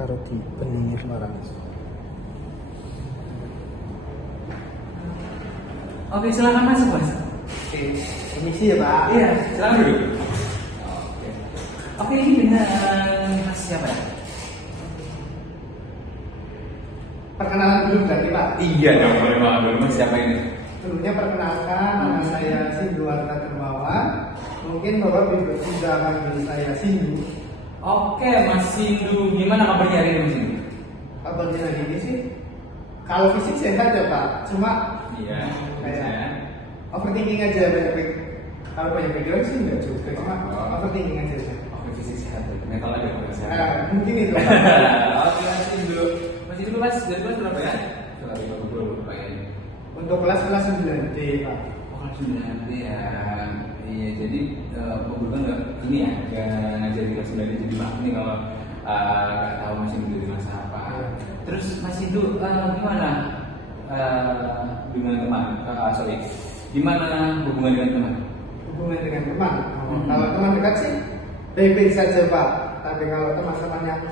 taruh di benih barang. Oke, silakan masuk Mas. Oke, permisi ya Pak. Iya, silakan duduk. Oke, ini dengan Mas siapa ya? Perkenalan dulu berarti Pak. Iya dong, boleh banget dulu. Mas siapa ini? Dulunya perkenalkan, nama saya Sindu Arta Dermawan. Mungkin Bapak bisa panggil saya Sindu. Oke, Mas Sindu, gimana kabarnya hari ini Mas Sindu? Kabarnya hari ini sih, kalau fisik sehat ya Pak. Cuma Iya, kayak overthinking aja banyak. Kalau banyak pikiran sih enggak juga, cuma overthinking aja. Oke, fisik sehat. Mental aja kalau sehat. Mungkin itu Pak. Oke, Mas Sindu. Mas Sindu, Mas, dari kelas berapa ya? Untuk kelas 9D Pak. Oh, kelas 9 ya. Iya, jadi kebetulan nggak ini ya, nggak ngajarin kelas 9 jadi maaf nih kalau nggak tahu Mas Sindu di masa apa. Terus Mas Sindu gimana dengan teman? Gimana hubungan dengan teman? Hubungan dengan teman. Kalau teman dekat sih baik-baik saja Pak. Tapi kalau teman-teman yang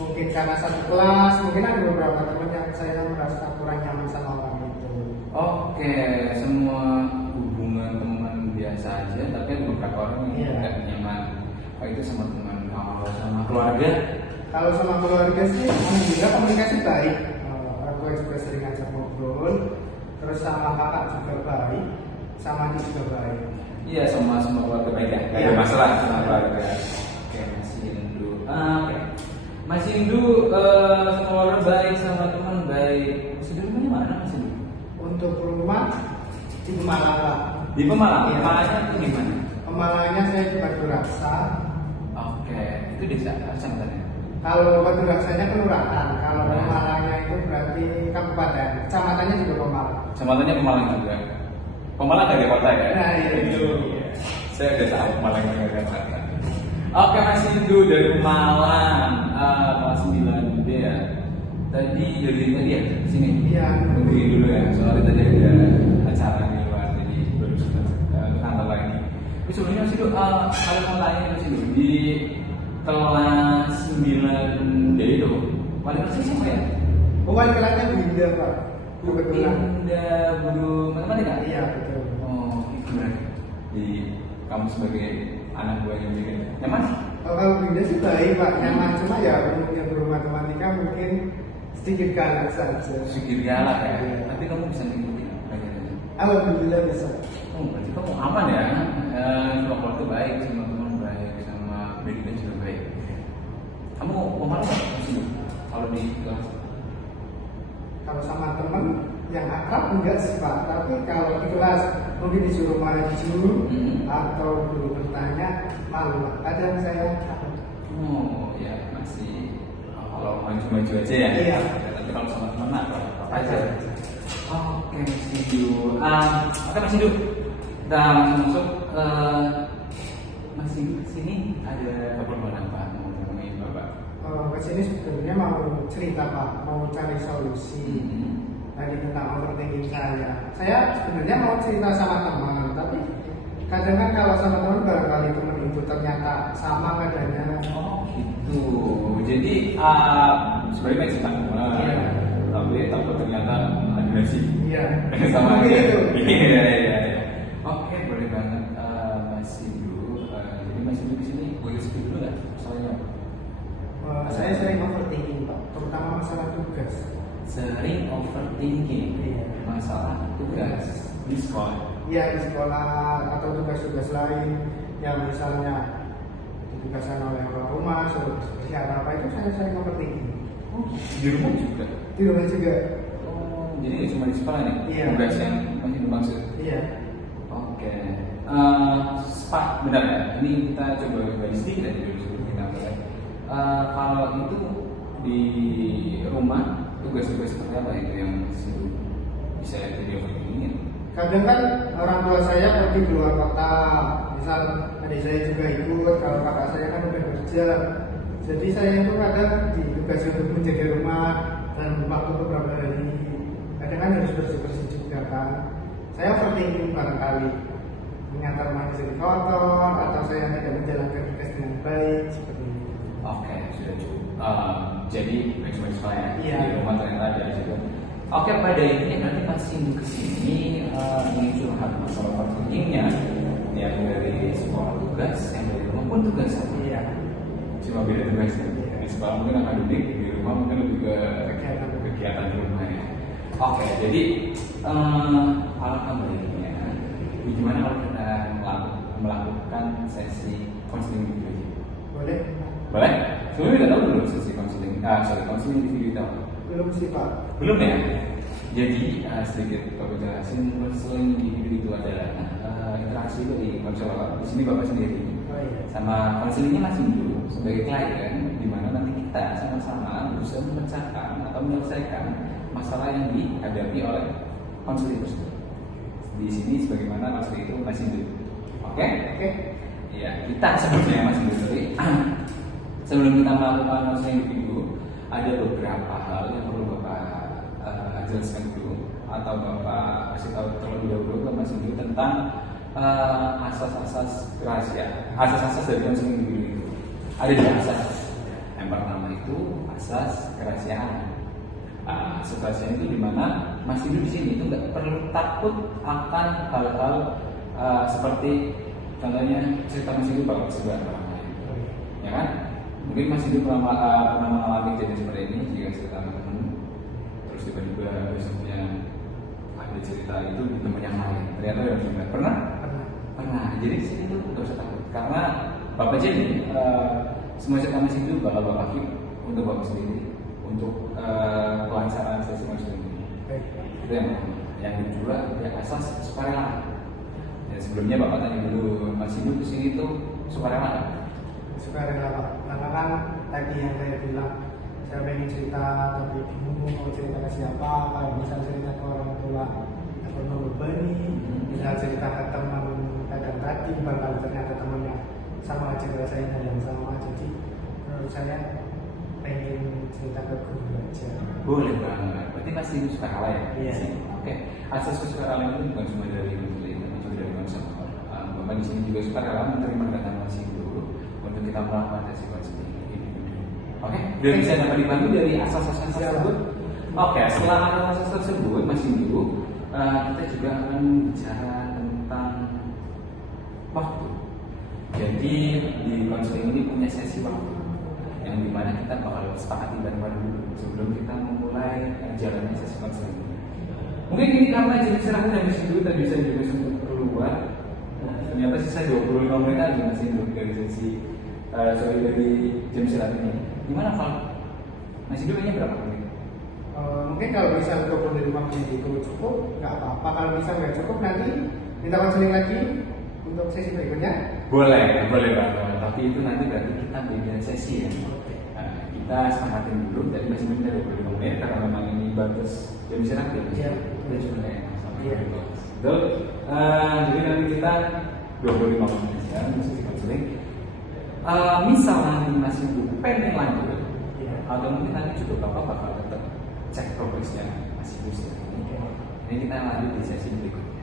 mungkin karena satu kelas, mungkin ada beberapa teman yang saya merasa kurang nyaman sama orang itu. Oke, semua hubungan teman biasa aja, tapi ada beberapa orang yang nggak nyaman. Oh, itu sama teman. Kalau sama keluarga? Kalau sama keluarga sih, alhamdulillah komunikasi baik. Orang tua juga sering ngajak ngobrol. Terus sama kakak juga baik, sama adik juga baik. Iya, sama keluarga baik ya. Nggak ada masalah sama keluarga. Oke, Mas Hindu. Oke, Mas Hindu semua orang baik, sama teman baik. Mas Hindu rumahnya mana Mas Hindu? Untuk rumah di Pemalang Pak. Di Pemalang. Iya. Pemalangnya itu di mana? Pemalangnya saya di Batu Raksa. Oke, itu desa kecamatannya. Kalau Batu Raksanya kelurahan, kalau Pemalangnya itu berarti kabupaten. Kecamatannya juga Pemalang. Kecamatannya Pemalang juga. Pemalang ada kota ya? Nah, iya. Itu. Saya udah tahu Pemalang ada kota. Oke, Mas Hindu dari Pemalang, kelas 9 ya. Tadi dari tadi ya di sini. Iya. Begini dulu ya. Soalnya tadi ada acara di luar, jadi baru sempat kantor lagi. Tapi sebelumnya Mas Hindu, kalau mau tanya Mas Hindu di kelas 9 itu, wali kelasnya siapa ya? Wali kelasnya Bu Indah Pak. Kebetulan. Indah guru matematika. Iya betul. Oh, itu berarti. Jadi kamu sebagai anak buahnya juga nyaman? Kalau Bu Indah sih baik Pak, nyaman. Cuma ya umumnya guru matematika mungkin sedikit galak saja. Sedikit galak ya. Tapi kamu bisa ngikutin pelajarannya. Alhamdulillah bisa. Oh, berarti kamu aman ya? Sama keluarga baik, sama teman baik, sama pendidikan juga baik. Kamu pemalu nggak sih kalau di kelas? Kalau sama teman yang akrab enggak sih Pak, tapi kalau di kelas mungkin disuruh maju atau guru bertanya malu Pak. Kadang saya takut. Oh ya masih kalau maju-maju aja ya. Iya. Tapi kalau sama teman apa aja. Oke Mas Hindu. Oke Mas Hindu. Kita langsung masuk. Mas Hindu sini ada keperluan apa mau ngomongin Bapak? Kesini sebenarnya mau cerita Pak, mau cari solusi. Tadi tentang overthinking saya. Saya sebenarnya mau cerita sama teman, tapi kadang kan kalau sama teman barangkali teman itu ternyata sama keadaannya. Oh gitu. Jadi sebenarnya cerita teman. Iya. Tapi takut ternyata ada sih. Iya. Sama Mungkin aja. itu. Iya. Oke, boleh banget Mas Hindu. Jadi Mas Hindu di sini boleh speak dulu nggak? Soalnya Saya sering overthinking Pak, terutama masalah tugas. sering overthinking Iya. masalah tugas di sekolah. Iya di sekolah atau tugas-tugas lain yang misalnya ditugaskan oleh orang rumah, suruh siapa apa itu saya sering overthinking. Oh, di rumah juga. Di rumah juga. Oh, jadi nggak cuma di sekolah nih? Iya. Tugas yang Mas Hindu maksud. Iya. Oke. Pak, benar ya? Ini kita coba bagi sedikit aja dulu sebelum kita mulai. Kalau itu di rumah tugas-tugas seperti apa itu yang bisa jadi overthinking? Kadang kan orang tua saya pergi keluar kota, misal adik saya juga ikut, kalau kakak saya kan udah kerja. Jadi saya itu kadang ditugasi untuk menjaga rumah dan waktu beberapa hari. Kadang kan harus bersih-bersih juga kan. Saya overthinking barangkali mengantar rumah jadi kotor atau saya tidak menjalankan tugas dengan baik seperti itu. Oke, sudah cukup. jadi bukan cuma di sekolah ya, Iya. di rumah ternyata ada juga. Oke, pada intinya berarti Mas Sindu kesini ingin curhat masalah overthinkingnya, yang dari sekolah tugas, yang dari rumah pun tugas sama. Iya. Cuma beda tugas ya. Di sekolah mungkin akademik, di rumah mungkin lebih ke kegiatan di rumah ya. Oke, jadi alangkah baiknya gimana kalau kita melakukan sesi konseling individu? Boleh? Boleh? Sebelumnya udah tahu belum sesi konseling? Konseling individu itu apa? Belum sih Pak. Belum ya? Jadi sedikit aku jelasin, konseling individu itu adalah interaksi dari konselor. Di sini Bapak sendiri Oh iya. sama konselingnya masih dulu sebagai klien, di mana nanti kita sama-sama berusaha memecahkan atau menyelesaikan masalah yang dihadapi oleh konseling tersebut. Di sini sebagaimana konseling itu masih dulu. Oke? Oke. Ya, kita sebetulnya masih dulu. Sebelum kita melakukan konseling individu, ada beberapa hal yang perlu Bapak jelaskan dulu, atau Bapak kasih tahu terlebih dahulu ke Mas Sindu tentang asas-asas rahasia, asas-asas dari konseling individu itu. Ada dua asas. Yang pertama itu asas kerahasiaan. Asas kerahasiaan itu dimana Mas Sindu di sini itu nggak perlu takut akan hal-hal seperti contohnya cerita Mas Sindu bakal sebar ke orang lain, ya kan? Mungkin Mas Sindu pernah mengalami kejadian seperti ini jika cerita teman, terus tiba-tiba besoknya ada cerita itu di teman yang lain, ternyata udah juga pernah. Jadi di sini tuh nggak usah takut, karena Bapak jadi semua cerita Mas Sindu bakal Bapak keep untuk Bapak sendiri, untuk kelancaran sesi konseling ini. Itu yang pertama. Yang kedua, ya asas sukarela. Ya, sebelumnya Bapak tanya dulu, Mas Sindu kesini tuh sukarela. Sukarela Pak. Karena kan tadi yang saya bilang, saya pengen cerita tapi bingung mau cerita ke siapa. Kalau misal cerita ke orang tua atau membebani, misal cerita ke teman kadang tadi, bakal ternyata temannya sama aja ngerasain hal yang sama. Jadi menurut saya pengen cerita ke guru aja. Boleh banget. Berarti Mas Sindu sukarela ya? Iya. Oke. Asas sukarela itu bukan cuma dari konseling, tapi juga dari konselor. Bapak di sini juga sukarela menerima kedatangan Mas Sindu untuk kita melakukan sesi konseling individu. Oke, biar bisa dapat dibantu dari asas-asas tersebut. Oke, setelah asas tersebut, Mas Sindu, kita juga akan bicara tentang waktu. Jadi di konseling ini punya sesi waktu yang dimana kita bakal sepakati bareng-bareng dulu sebelum kita memulai jalannya sesi konseling ini. Mungkin ini karena jenis cerahnya dari Mas Sindu tadi bisa juga sempat keluar. Ternyata sisa 25 menit aja Mas Sindu dari sesi dari jam istirahat ini. Gimana kalau Mas Sindu kayaknya berapa menit? Mungkin kalau bisa 25 menit itu cukup, nggak apa-apa. Kalau bisa nggak cukup, nanti kita konseling lagi untuk sesi berikutnya. Boleh banget. Tapi itu nanti berarti kita beda sesi ya. Kita sepakatin dulu dari masih minta 25 menit karena memang ini batas jam istirahat ya. Iya. Kita cuma ya. Iya. Betul. Jadi nanti kita 25 menit ya sesi konseling. Misal nanti masih pengen lanjut, atau mungkin nanti juga Bapak bakal tetap cek progresnya masih bisa. Ini kita lanjut di sesi berikutnya.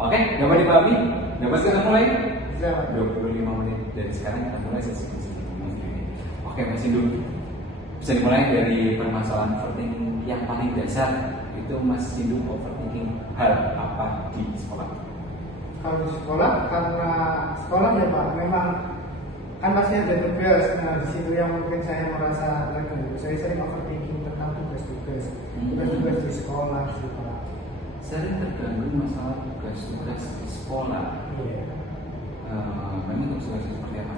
Oke, dapat dipahami? Dapat kita mulai? 25 menit dari sekarang kita mulai sesi konseling. Oke, Mas Sindu, bisa dimulai dari permasalahan overthinking yang paling dasar. Itu Mas Sindu overthinking hal apa di sekolah? Kalau di sekolah, karena sekolah ya Pak, memang kan pasti ada tugas. Nah di situ yang mungkin saya merasa terganggu. Saya sering overthinking tentang tugas-tugas di sekolah sih Pak. Sering terganggu masalah tugas-tugas di sekolah. Iya. Memang tugas seperti apa?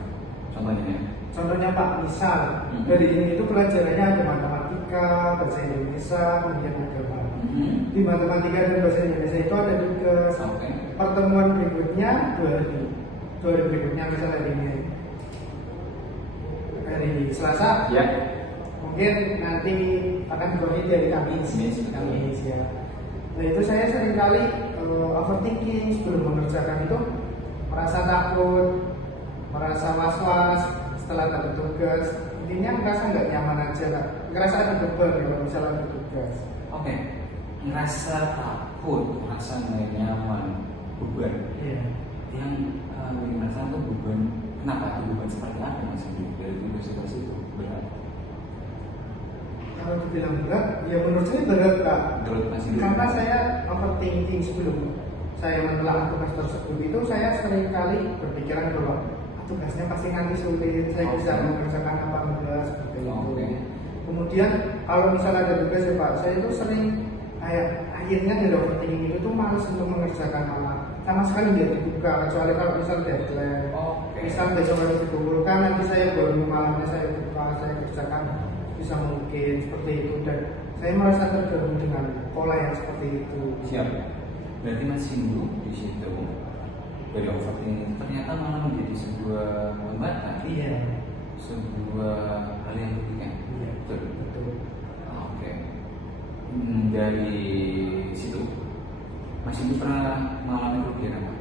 Contohnya ya? Contohnya Pak, misal dari ini itu pelajarannya ada matematika, bahasa Indonesia, kemudian agama. Di matematika dan bahasa Indonesia itu ada tugas. Pertemuan berikutnya 2 hari berikutnya, misalnya hari Selasa. Ya. Mungkin nanti akan dikontrol dari Kamis ya. Nah itu saya sering kali overthinking sebelum mengerjakan itu, merasa takut, merasa was-was setelah dapat tugas. Intinya merasa nggak nyaman aja lah, ngerasa ada beban kalau misalnya ada tugas. Oke, ngerasa takut, ngerasa nggak nyaman, beban. Iya. Yang merasa itu beban. Kenapa itu beban seperti apa Mas Sindu dari tugas itu berat? dibilang berat, ya menurut saya berat Pak. Berat masih dulu. Karena saya overthinking sebelum saya menelaah tugas tersebut itu saya sering kali berpikiran bahwa tugasnya pasti nanti sulit, saya bisa mengerjakan apa enggak seperti itu. Kemudian kalau misalnya ada tugas ya Pak, saya itu sering akhirnya dari overthinking itu tuh malas untuk mengerjakan sama sekali nggak dibuka, kecuali kalau misal deadline. Misal besok harus dikumpulkan, nanti saya baru malamnya saya buka, saya kerjakan bisa mungkin seperti itu, dan saya merasa tergabung dengan pola yang seperti itu. Siap. Berarti Mas Hindu di situ dari overthinking ternyata malah menjadi sebuah hambatan. Iya. Sebuah hal yang penting. Iya. Betul. Oke. Dari situ Mas Hindu pernah mengalami kerugian apa?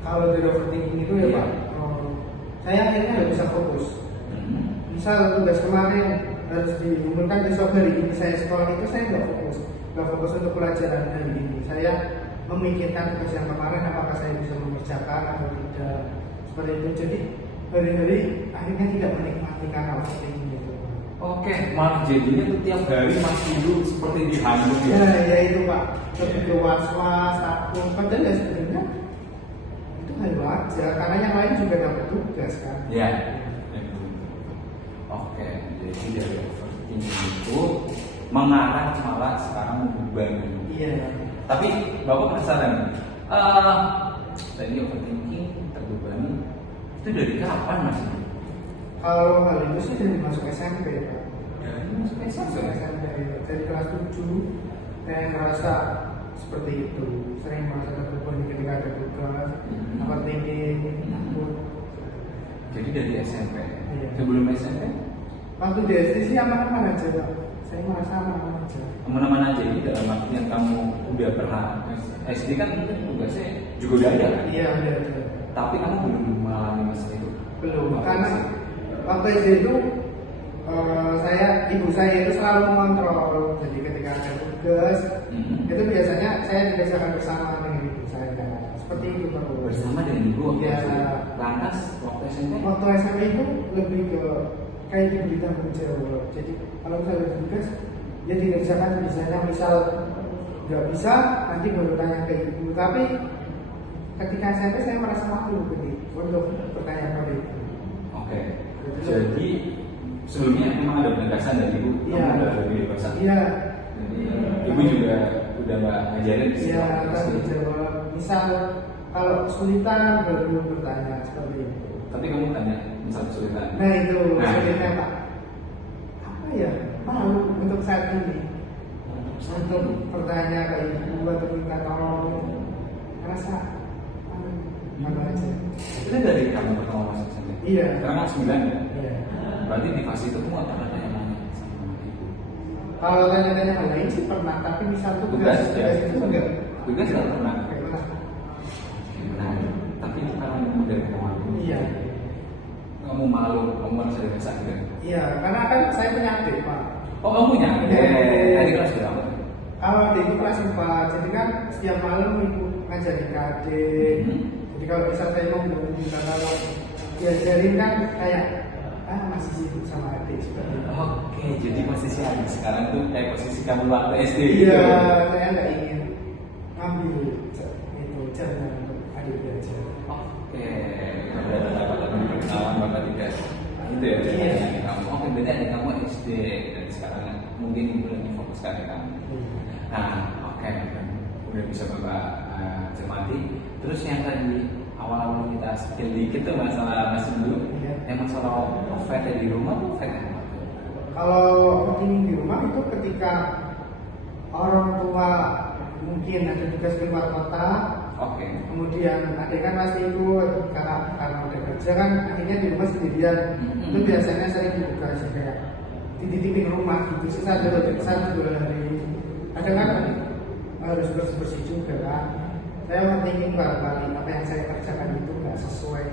Kalau dari overthinking itu ya Pak, saya akhirnya nggak bisa fokus. Misal tugas kemarin harus dikumpulkan besok hari ini saya sekolah itu saya nggak fokus untuk pelajaran hari ini. Saya memikirkan tugas yang kemarin apakah saya bisa mengerjakan atau tidak, seperti itu. Jadi hari-hari akhirnya tidak menikmati karena overthinking itu. Oke, malah jadinya tuh tiap hari Mas Hindu seperti dihambur ya? Ya itu Pak, lebih ke was-was, takut. Padahal ya sebenarnya itu hal wajar karena yang lain juga dapat tugas kan. Ya. Oke, jadi dari overthinking itu mengarah malah sekarang membebani. Iya. Tapi Bapak penasaran, tadi overthinking terbebani itu dari kapan Mas? Kalau hal itu sih dari masuk SMP Pak. Dari masuk SMP. Dari kelas 7 saya merasa seperti itu, sering merasa terbebani ketika ada tugas, overthinking, takut. Jadi dari SMP. Iya. Sebelum SMP? Waktu di SD sih aman-aman aja Pak. Saya merasa aman-aman aja. Aman-aman aja ini dalam artian kamu udah pernah SD kan mungkin tugasnya juga udah ada kan? Iya ada. Tapi kamu belum mengalami masa itu? Belum, karena waktu SD itu ibu saya itu selalu mengontrol. Jadi ketika ada tugas, itu biasanya saya dikerjakan bersama dengan ibu saya. Seperti itu Pak. Bersama dengan ibu waktu Iya. SD. Lantas waktu SMP? Waktu SMP itu lebih ke kayak diberi tanggung jawab. Jadi kalau misalnya ada tugas, ya dikerjakan misalnya misal nggak bisa nanti baru tanya ke ibu. Tapi ketika SMP saya merasa malu untuk bertanya pada ibu. Oke. Jadi sebelumnya memang ada penegasan dari ibu. Iya. Kamu udah lebih dewasa. Iya. Jadi ibu juga udah nggak ngajarin. Iya, tanggung jawab. Misal kalau kesulitan baru bertanya seperti itu. Tapi kamu tanya misal kesulitan. Nah itu sulitnya Pak. Apa ya? Malu untuk saat ini. Untuk bertanya ke ibu atau minta tolong. Merasa malu aja. Itu dari kamu pertama masuk SMP. Iya. Sekarang kan 9 ya. Iya. Berarti di fase itu kamu nggak pernah tanya-tanya sama ibu. Kalau tanya-tanya hal lain sih pernah, tapi misal Tugas itu enggak. Tugas nggak pernah. Enggak pernah. Nah, tapi karena kamu dari pemalu. Iya. Kamu malu, kamu harus ada rasa gitu. Iya, karena kan saya punya adik Pak. Oh kamu punya? Tadi kelas berapa? Kalau adik itu kelas 4, jadi kan setiap malam ibu ngajarin ke adik. Jadi kalau misal saya mau minta tolong diajarin kan kayak masih sibuk sama adik seperti itu. Oke, jadi posisi adik sekarang tuh kayak posisi kamu waktu SD. Iya, saya nggak ingin ngambil itu jalan untuk adik belajar. Oke, ada kata-kata perkenalan bapak tidak itu ya jadi kamu. Oke, berarti adik kamu SD dan sekarang mungkin ibu lagi fokuskan ke kamu. Nah, oke, udah bisa bapak cermati. Terus yang tadi awal-awal kita skill dikit tuh masalah Mas dulu, yang masalah overthinking di rumah tuh overthinking apa? Kalau overthinking di rumah itu ketika orang tua mungkin ada tugas keluar kota, kemudian adik kan pasti ikut karena udah kerja kan akhirnya di rumah sendirian. Itu biasanya sering dibuka sih kayak titik-titik rumah gitu, satu dua hari. Kadang kan harus bersih juga kan. Saya overthinking barangkali apa yang saya kerjakan itu nggak sesuai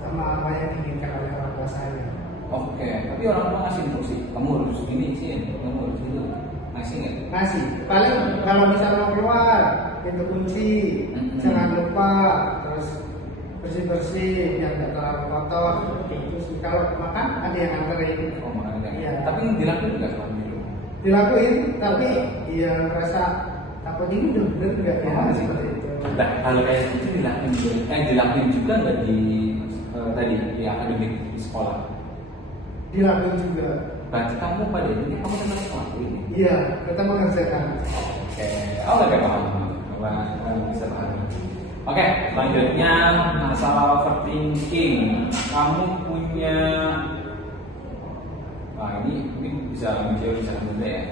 sama apa yang diinginkan oleh orang tua saya. Oke, tapi orang tua ngasih instruksi, kamu harus gini sih, kamu harus itu, ngasih nggak? Ngasih. Paling kalau misal mau keluar, pintu kunci, jangan lupa, terus bersih-bersih, biar nggak terlalu kotor. Itu sih. Kalau makan ada yang nganterin. Oh makan Iya. Tapi dilakukan nggak selama ini? dilakuin, tapi ya merasa takut ini udah bener nggak ya seperti itu. Nah, kalau kayak gitu dilakuin juga nggak di tadi di akademik di sekolah? Dilakuin juga. Berarti kamu pada ini kamu tetap ngelakuin? Iya, tetap mengerjakan. Oke, oke paham. Kamu bisa paham. Oke, selanjutnya masalah overthinking. Kamu punya, ini bisa menjawab bisa mudah ya.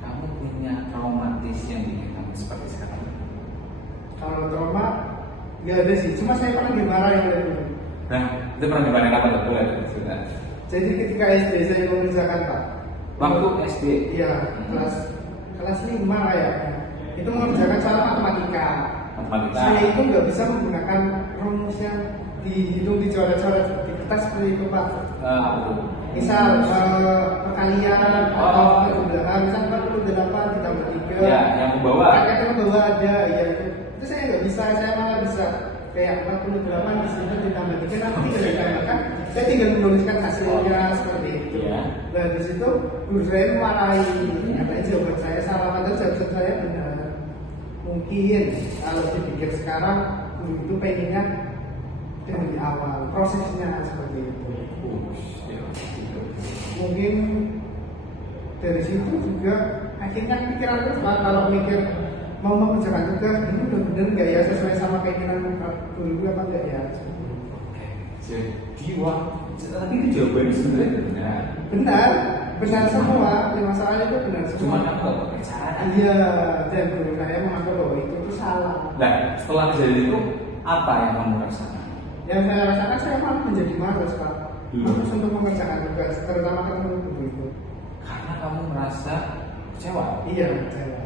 Kamu punya traumatis yang bikin kamu seperti sekarang? Kalau trauma nggak ada sih, cuma saya pernah dimarahin oleh guru. Nah, itu pernah dimarahin apa tuh? Boleh cerita. Jadi ketika SD saya mengerjakan Pak. Waktu SD? Iya, kelas 5 ya. Itu mengerjakan soal matematika. Saya itu nggak bisa menggunakan rumus yang dihitung dicoret-coret di kertas seperti itu Pak. Misal perkalian atau perjumlahan, misal 48 ditambah 3. Ya, yang membawa. Yang membawa ada, ya itu saya nggak bisa, saya malah bisa kayak 48 di situ ditambah 3 nanti ditambahkan, saya tinggal menuliskan hasilnya seperti itu. Ya. Nah di situ guru saya memarahi, katanya jawaban saya salah, padahal jawaban saya benar. Mungkin kalau dipikir sekarang guru itu pengennya dari awal prosesnya seperti itu. Mungkin dari situ juga akhirnya pikiran terus Pak, kalau mikir mau mengerjakan tugas ini udah bener nggak ya sesuai sama keinginan guru apa enggak ya? Jadi tapi itu jawabannya sebenarnya benar semua, yang masalahnya itu benar semua. Cuma kamu nggak pakai cara. Iya, dan guru saya menganggap bahwa itu salah. Nah, setelah kejadian itu apa yang kamu rasakan? Yang saya rasakan saya malah menjadi malas Pak. Malas untuk mengerjakan tugas, terutama ketemu guru itu. Karena kamu merasa kecewa. Iya, kecewa.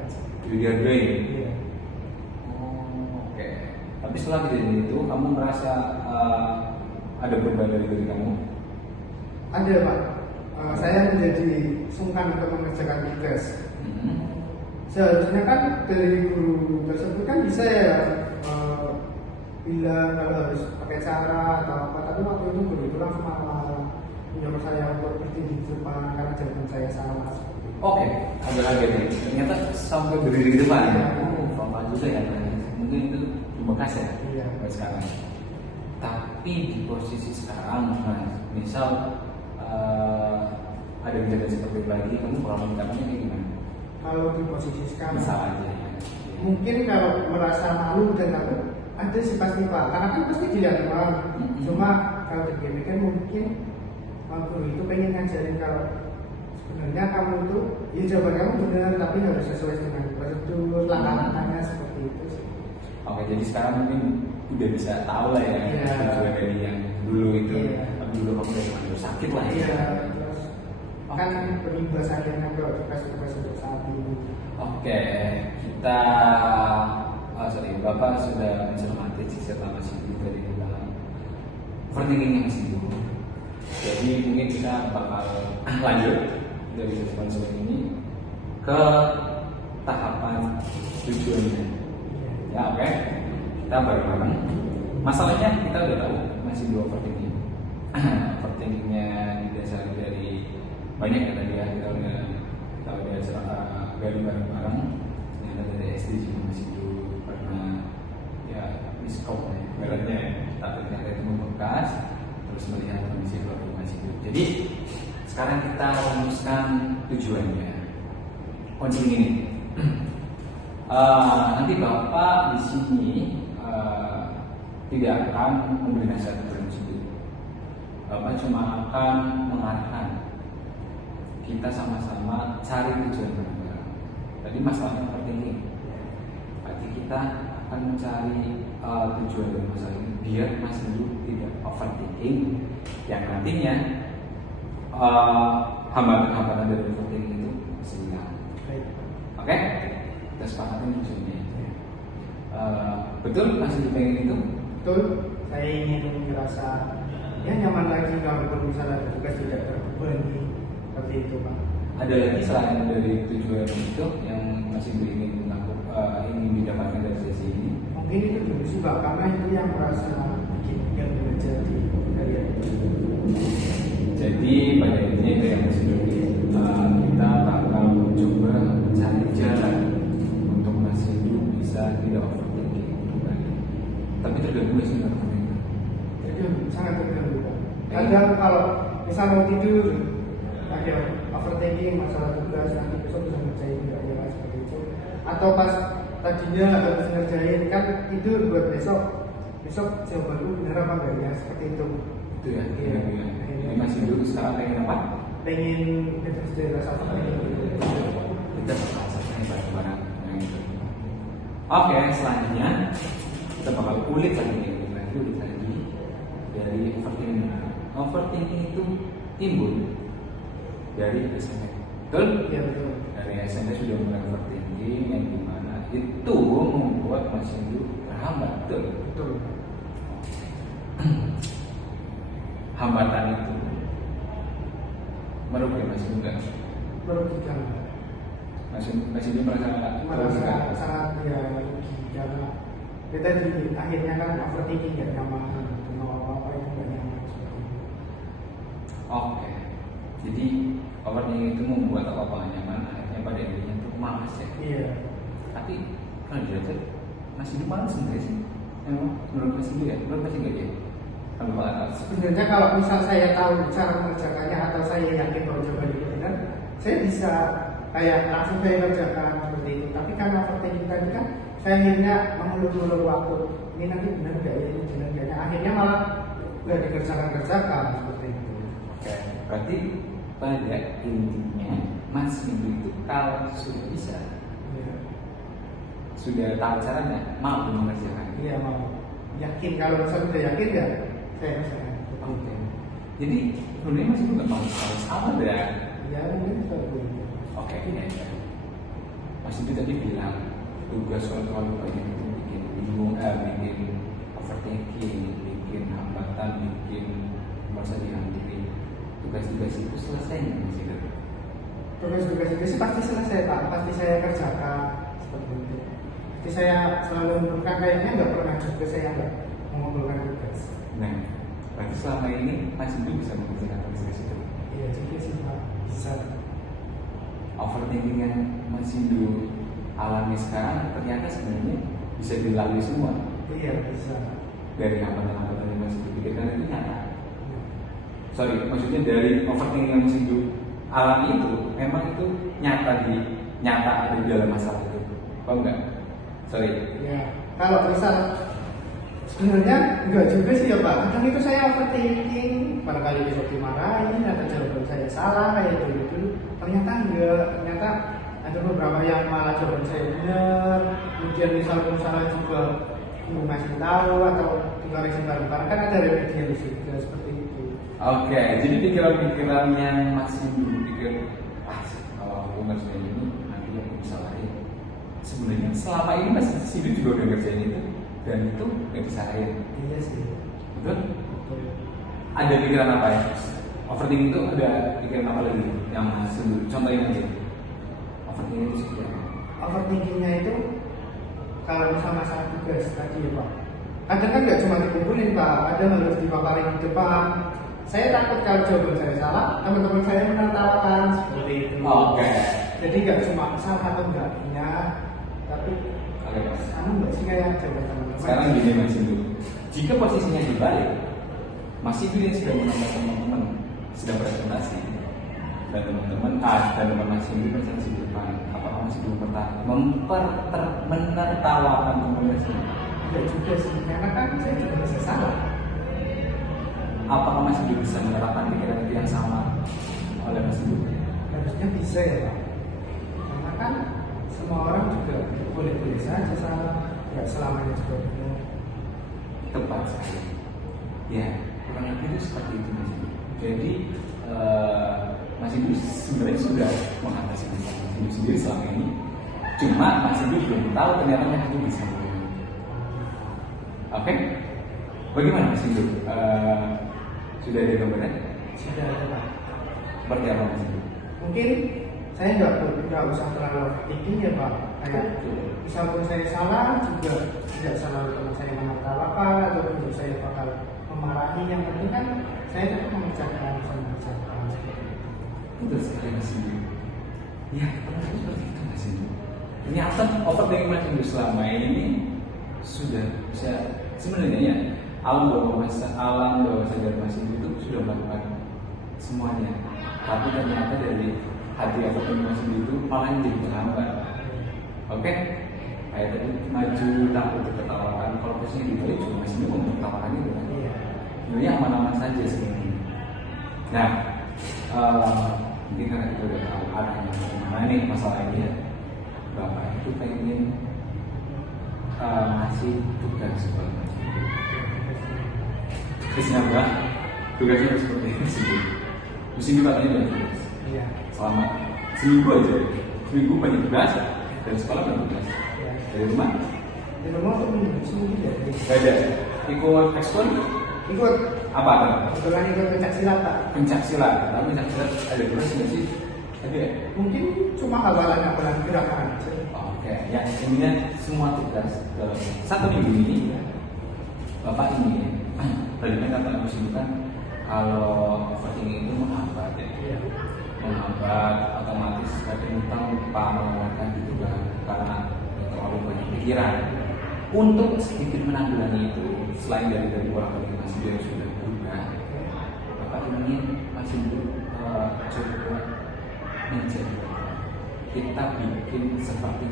Dihargai. Iya. Oke. Tapi setelah kejadian itu kamu merasa ada perubahan dari diri kamu? Ada Pak. Saya menjadi sungkan untuk mengerjakan tugas. Seharusnya kan dari guru tersebut kan bisa ya bilang kalau harus pakai cara atau apa, tapi waktu itu guru itu langsung marah menyuruh saya untuk berdiri di depan karena jawaban saya salah. Oke, ada lagi nih. Ternyata sampai berdiri di depan. Bapak juga ya. Mungkin itu bekas ya. Iya. Sekarang. Tapi di posisi sekarang, misal ada kejadian seperti itu lagi, kamu kalau meningkatnya kayak gimana? Kalau di posisi sekarang, misal aja. Mungkin kalau merasa malu dan takut ada sih pasti Pak, karena kan pasti dilihat orang. Cuma kalau dipikirkan mungkin guru itu pengen ngajarin kalau sebenarnya kamu itu ya jawaban kamu benar tapi harus sesuai dengan prosedur langkah-langkahnya seperti itu sih. Oke, jadi sekarang mungkin udah bisa tahu lah ya tujuan dari yang dulu itu. Dulu kamu udah sakit lah ya. Terus kan berimbas akhirnya ke tugas-tugas untuk saat ini. Oke, kita Bapak sudah mencermati sisi Mas Ibu dari dalam overthinkingnya Mas Ibu. Jadi mungkin kita bakal lanjut dari konseling ini ke tahapan tujuannya. Ya oke, kita bareng-bareng. Masalahnya kita udah tahu masih dua overthinking. Overthinkingnya didasari dari banyak ya tadi ya, kita udah bareng-bareng. Ternyata dari SD juga masih dulu pernah ya miskop ya, ibaratnya tapi ternyata itu membekas. Terus melihat kondisi keluarga masih hidup. Jadi sekarang kita rumuskan tujuannya. Konseling ini. Nanti Bapak di sini tidak akan memberi nasihat kepada sendiri. Bapak cuma akan mengarahkan. Kita sama-sama cari tujuan bareng-bareng. Tadi masalahnya overthinking. Berarti kita akan mencari tujuan dari masalah ini biar Mas Ibu tidak overthinking yang nantinya hambatan-hambatan dari overthinking itu hilang. Oke? Kita sepakatin tujuannya. Betul Mas Ibu pengen itu? Betul. Saya ingin merasa ya nyaman lagi kalau misalnya tugas tidak terbebani seperti itu Pak. Ada lagi selain dari tujuan itu yang masih ingin ingin didapatkan dari sesi ini? Mungkin itu dulu sih Pak, karena itu yang merasa bikin yang belajar di kalian. Jadi pada intinya itu yang masih kita bakal mencoba kadang kalau misal mau tidur ada overthinking masalah tugas nanti besok bisa ngerjain nggak ya seperti itu, atau pas tadinya harus ngerjain kan itu buat besok jawabanku benar apa enggak ya seperti itu. Itu ya. Iya. Ini masih dulu sekarang pengen apa? Pengen bebas dari rasa overthinking. Kita selesai bareng-bareng yang itu. Oke, selanjutnya kita bakal ulik lagi dari overthinking. Overthinking itu timbul dari SMP. Betul? Iya betul. Dari SMP sudah mulai overthinking yang dimana itu membuat Mas Hindu terhambat. Betul? Betul. Hambatan itu merugikan Mas Hindu nggak? Merugikan. Mas Hindu merasa sangat ya rugi karena kita di akhirnya kan overthinking nggak nyaman, mau apa itu nggak nyaman seperti itu. Oke, jadi overthinking itu membuat apa nyaman, akhirnya pada intinya itu malas ya. Iya. Tapi kalau dilihat Mas Hindu malas enggak sih? Memang menurut Mas Hindu ya, menurut Mas Hindu ya. Kalau malas. Sebenarnya kalau misal saya tahu cara mengerjakannya atau saya yakin bahwa jawaban itu benar, saya bisa kayak langsung saya kerjakan seperti itu. Tapi karena overthinking tadi kan saya akhirnya mengulur-ulur waktu. Ini nanti benar nggak ya, ini benar nggak ya. Akhirnya malah nggak dikerjakan seperti itu. Oke, berarti pada intinya Mas Hindu itu kalau sudah bisa, Iya. sudah tahu caranya, mampu mengerjakan. Iya mau. Yakin kalau misalnya sudah yakin ya saya kerjakan. Oke. Jadi sebenarnya Mas Hindu nggak mau harus apa ya? Ya mungkin seperti itu. Oke, ini aja. Mas Hindu tadi bilang tugas kontrol banyak itu bikin bingung, bikin overthinking, bikin hambatan, bikin merasa dihampiri. Tugas-tugas itu selesai nggak Mas Hindu? Tugas-tugas itu sih pasti selesai Pak, pasti saya kerjakan seperti itu. Jadi saya selalu mengumpulkan, kayaknya nggak pernah juga saya nggak mengumpulkan tugas. Nah, berarti selama ini Mas Hindu bisa mengerjakan tugas itu. Iya juga sih Pak, bisa. Overthinking yang Mas Hindu alami sekarang ternyata sebenarnya bisa dilalui semua. Iya bisa. Dari hambatan-hambatan yang Mas Hindu pikirkan itu nyata. Sorry, maksudnya dari overthinking yang Mas Hindu alami itu memang itu nyata ada di dalam masalah itu. Paham nggak? Sorry. Ya, kalau misal sebenarnya enggak juga sih ya Pak. Kadang itu saya overthinking, barangkali besok dimarahin atau jawaban saya salah kayak gitu. Ternyata enggak, ternyata ada beberapa yang malah jawaban saya benar. Kemudian misal salah juga mau ngasih tahu atau dikoreksi bareng-bareng kan ada remedial juga seperti itu. Oke, jadi pikiran-pikiran yang Mas Hindu pikir, kalau aku ngerjain ini nanti aku bisa lain. Sebenarnya selama ini Mas Hindu juga udah ngerjain itu dan itu nggak disalahin. Iya sih. Betul? Betul. Ada pikiran apa ya? Overthinking itu ada pikiran apa lagi yang Mas Hindu? Contohnya aja. Overthinking itu seperti apa? Overthinkingnya itu kalau misal masalah tugas tadi ya Pak. Kadang kan nggak cuma dikumpulin Pak, ada harus dipaparin di depan. Saya takut kalau jawaban saya salah, teman-teman saya menertawakan seperti itu. Oke. Jadi nggak cuma salah atau enggaknya, tapi Oke, Mas. kamu nggak sih kayak jawaban teman-teman. Sekarang gini Mas Hindu, jika posisinya dibalik, Mas Hindu yang sedang menambah teman-teman sedang presentasi dan teman-teman dan teman Mas Hindu presentasi di depan, apakah Mas Hindu menertawakan teman Mas Hindu? Nggak juga sih, karena kan saya juga bisa salah. Apakah Mas Hindu bisa menerapkan pikiran itu yang sama oleh Mas Hindu? Harusnya bisa ya Pak. Karena kan semua orang juga boleh-boleh saja salah, nggak selamanya juga benar. Tepat sekali. Ya, kurang lebih itu seperti itu Mas Hindu. Jadi Mas Hindu sebenarnya sudah mengatasi masalah Mas Hindu sendiri selama ini. Cuma Mas Hindu belum tahu ternyata Mas Hindu bisa. Oke? Bagaimana Mas Hindu? Sudah ada gambaran? Sudah ada Pak. Seperti apa Mas Hindu? Mungkin saya nggak usah terlalu overthinking ya Pak. Kayak misalpun saya salah juga tidak selalu teman saya menertawakan atau juga saya bakal memarahi. Yang penting kan saya tetap mengerjakan seperti itu. Betul sekali Mas Hindu. Ya, kurang lebih seperti itu Mas Hindu. Ternyata overthinking Mas Hindu selama ini sudah bisa sebenarnya ya alam bawah sadar Mas Hindu itu sudah melakukan semuanya, tapi ternyata dari hati ataupun Mas Hindu itu malah yang jadi penghambat. Oke, kayak tadi maju takut diketawakan, kalau posisinya dibalik juga Mas Hindu mempertawakan itu kan. Sebenarnya aman-aman saja sebenarnya. Nah, mungkin karena kita udah tahu arahnya gimana nih masalah ini ya, Bapak itu pengen ngasih tugas buat Mas Hindu. Tugasnya apa? Tugasnya seperti ini sih. Mesti katanya banyak tugas. Iya. Selama seminggu aja, seminggu banyak tugas. Dari sekolah banyak tugas. Dari rumah? Di rumah tuh seminggu ya. Beda. Ikut ekskul? Ikut. Apa tuh? Kebetulan ikut pencak silat Pak. Pencak silat. Tapi pencak silat ada tugas nggak sih? Ada ya? Mungkin cuma hafalan gerakan aja. Oke, ya intinya semua tugas dalam satu minggu ini Bapak ini tadi kan kata Mas Hindu kan kalau overthinking itu menghambat ya. Iya. Menghambat otomatis kadang kita lupa mengeluarkan gitu kan karena terlalu banyak pikiran. Untuk sedikit menanggulangi itu, selain dari pola pikir Mas Hindu yang sudah berubah, Bapak ingin Mas Hindu coba menjadi kita bikin seperti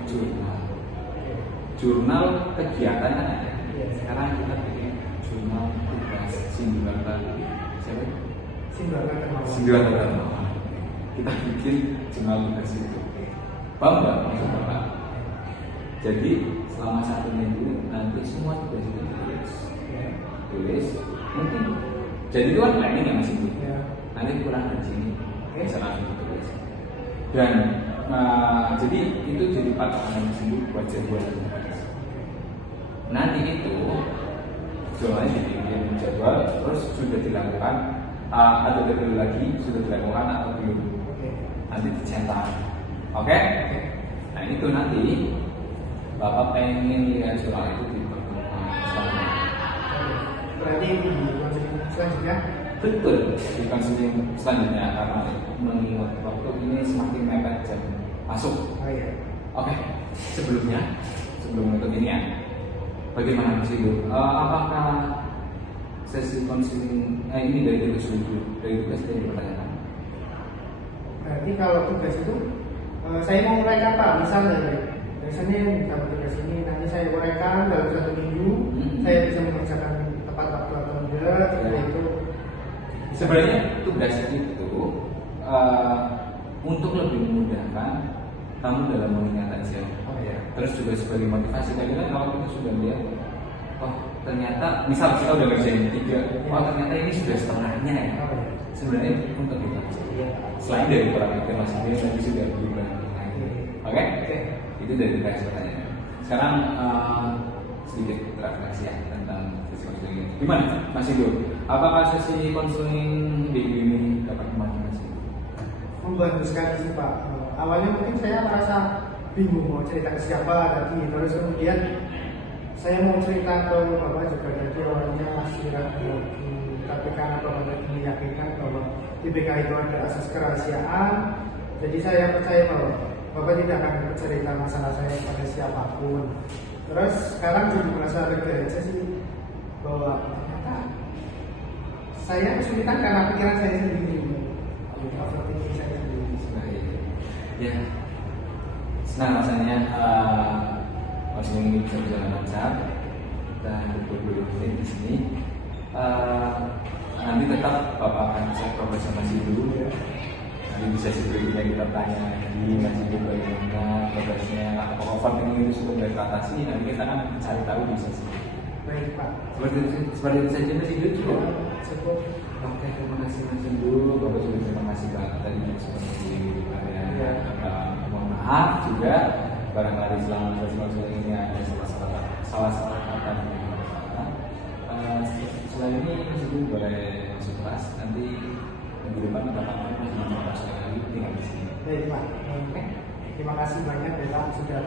jurnal kegiatan kan ada. Sekarang kita bikin jurnal tugas singular tadi. Siapa? Singular Dharma. Kita bikin jurnal tugas itu. Paham nggak maksud Bapak? Jadi selama 1 minggu nanti semua tugas itu tulis. Mungkin jadi itu kan planning ya Mas Hindu. Nanti kurang dari sini. Bisa langsung tulis. Dan jadi itu jadi patokan Mas Hindu buat jadwal. Nanti itu jadwalnya dibikin jadwal, terus sudah dilakukan ada detail lagi sudah dilakukan atau belum? Nanti dicetak. Oke? Nah itu nanti Bapak pengen lihat jurnal itu di pertemuan selanjutnya. Berarti di selanjutnya? Betul, di konseling selanjutnya karena mengingat waktu ini semakin mepet jam masuk. Oh iya. Oke, sebelum menutup ini ya, bagaimana Mas Hindu? Apakah sesi konseling ini dari tugas dulu, dari tugas dari pertanyaan? Berarti kalau tugas itu saya mau uraikan Pak, misal dari Senin dapat tugas ini, nanti saya uraikan dalam 1 minggu, saya bisa mengerjakan tepat waktu atau enggak, seperti itu. Sebenarnya tugas itu untuk lebih memudahkan kamu dalam mengingat aja. Oh iya. Terus juga sebagai motivasi karena kalau kita sudah lihat, oh ternyata misal kita udah ngerjain 3, oh ternyata ini sudah setengahnya ya. Oh, iya. Sebenarnya untuk itu aja. Selain dari pola pikir Mas Hindu yang tadi sudah berubah. Oke? Itu dari tugas pertanyaan. Sekarang sedikit refleksi ya tentang sesi konseling ini. Gimana Mas Hindu? Apakah sesi konseling di ini dapat membantu Mas Hindu? Membantu sekali sih Pak. Awalnya mungkin saya merasa bingung mau cerita ke siapa tadi, terus kemudian saya mau cerita ke Bapak juga tadi awalnya masih ragu, tapi karena Bapak tadi meyakinkan bahwa di BK itu ada asas kerahasiaan, jadi saya percaya bahwa Bapak tidak akan bercerita masalah saya kepada siapapun. Terus sekarang jadi merasa lega aja sih bahwa ternyata saya kesulitan karena pikiran saya sendiri, overthinking saya sendiri. Ya, senang rasanya konseling ini bisa berjalan lancar. Kita berdua di sini. Nanti tetap Bapak akan bisa progres sama Mas Hindu. Nanti bisa sebelumnya kita tanya lagi Mas Hindu bagaimana progresnya. Apakah overthinking itu sudah teratasi? Nanti kita akan cari tahu di sesi. Baik Pak. Seperti itu saja Mas Hindu. Cukup. Oke, terima kasih Mas Hindu. Bapak juga terima kasih banget tadi seperti mohon maaf juga barangkali selama sesi konseling ini ada salah kata selain ini Mas Hindu boleh masuk kelas nanti minggu depan kita akan masih membahas lagi tinggal di sini. Baik Pak. Oke. Terima kasih banyak Bapak sudah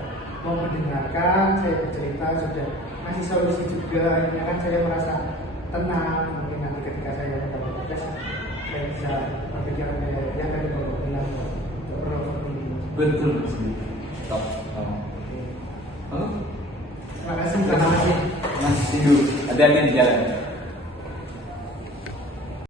mau mendengarkan saya bercerita, sudah ngasih solusi juga. Akhirnya kan saya merasa tenang. Mungkin nanti ketika saya mendapat tugas saya bisa berpikiran yang tadi Bapak bilang untuk overthinking. Betul Mas Hindu. Top. Terima kasih. Mas Hindu. Hati-hati di jalan.